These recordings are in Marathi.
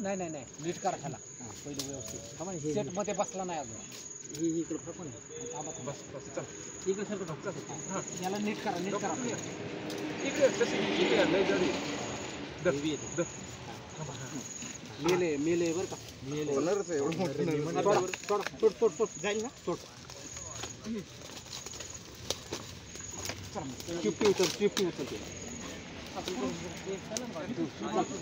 नाही नाही नाही नीट करा ह्याला पहिले व्यवस्थित सेट मध्ये बसला नाही अजून इकडे फकून इकडे सरकत याला नीट करा मेले मेले बरं का मेले सोड जाईल ना सोड चिपटी उचलते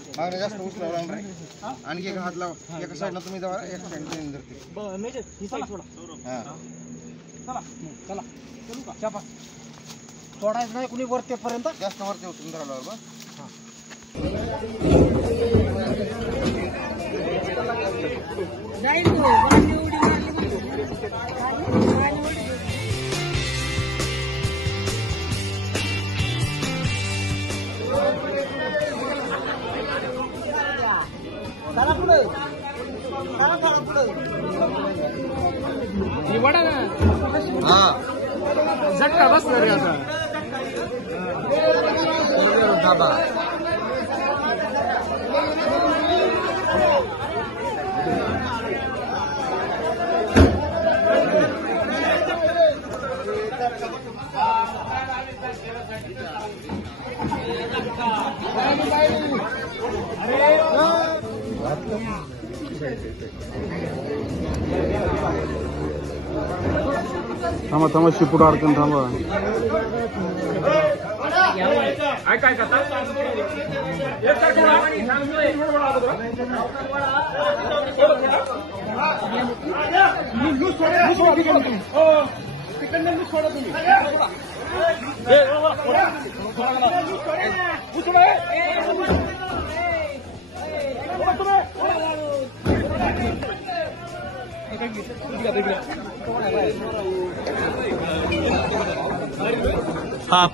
मागणे जास्त उचलावं लागणार आहे आणखी एका हात लावा एका साईडला तुम्ही जावा एका साईडला धरते ही साईड सोडा चला चला चलू का चापा सोडायचं नाही कुणी वरतेपर्यंत जास्त वरती उचलून धरावं बा वडा ना झटका बसला रे आता धाबा थांबा थांबा शिपूड अडकून थांबा काय करता हा